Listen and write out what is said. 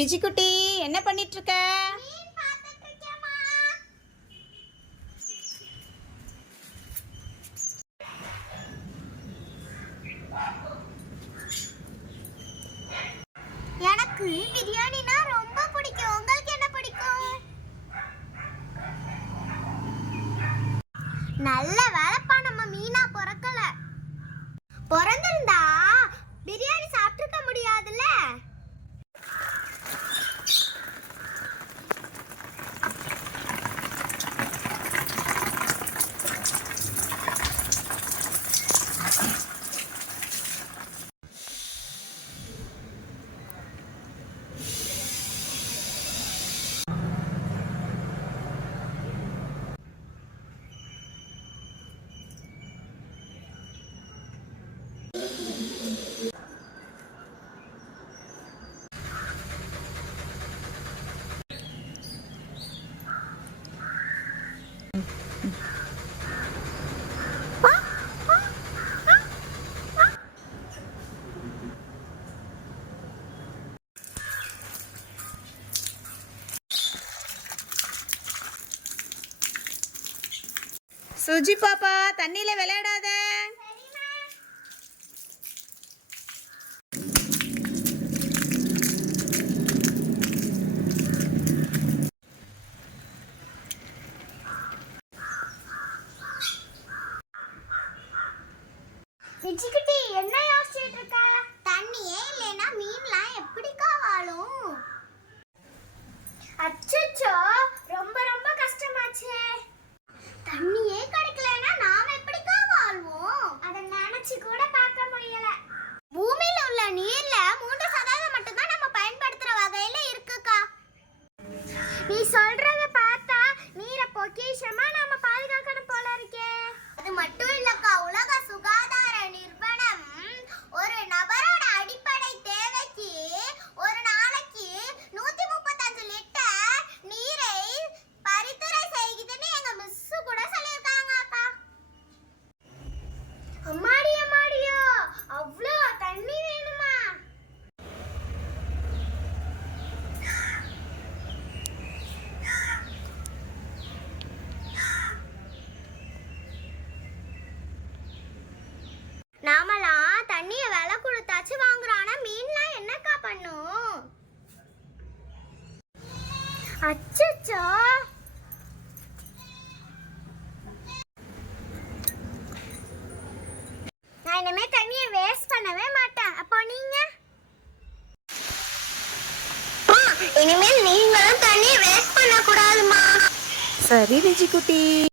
விஜிக்குட்டி என்ன பண்ணிட்டு இருக்க? எனக்கு பிரியாணினா ரொம்ப பிடிக்கும். உங்களுக்கு என்ன பிடிக்கும்? நல்ல வேலைப்பா, நம்ம மீனா பிறக்கல. பிறந்திருந்தா பிரியாணி சாப்பிட்டுருக்க முடியாதுல்ல. சுஜி பாப்பா தண்ணியில விளையாடாத. விஜிக்குட்டி என்ன யோசிச்சுட்டு இருக்க? தண்ணியே இல்லைன்னா மீன்லாம் எப்படிக்கா வாழும்? அச்சச்சோ, ரொம்ப ரொம்ப கஷ்டமாச்சே. தண்ணியே கிடைக்கலன்னா நாம எப்படிக்கா வாழ்வோம்? அதை நினைச்சு கூட பார்க்க முடியல. பூமியில உள்ள நீர்ல 3% மட்டும் தான் நம்ம பயன்படுத்துற வகையில இருக்குக்கா. நீ சொல்றத பார்த்தா நீரை பொக்கிஷமா நாம பாதுகாக்கணும் போல இருக்கே. அது மட்டும் இல்லக்கா, உலக சுகாதார நிறுவனம் ஒரு நபரோட அடிப்படை தேவைக்கு ஒரு நாளைக்கு 135 லிட்டர் நீரை பரிந்துரை செய்யுதுன்னு எங்க மிஸ் கூட சொல்லியிருக்காங்க அக்கா. அம்மாடியோ, அவ்வளோ தண்ணி வேணுமா? நாமலாம் தண்ணிய விலை கொடுத்தாச்சு வாங்குறோம். ஆனா மீன்லாம் என்னக்கா பண்ணும்? அச்சச்சோ, நான் இனிமே தண்ணியை வேஸ்ட் பண்ணவே மாட்டேன். அப்போ நீங்க? இனிமேல் நீங்களும் தண்ணியை வேஸ்ட் பண்ண கூடாதுமா. சரி விஜிக்குட்டி.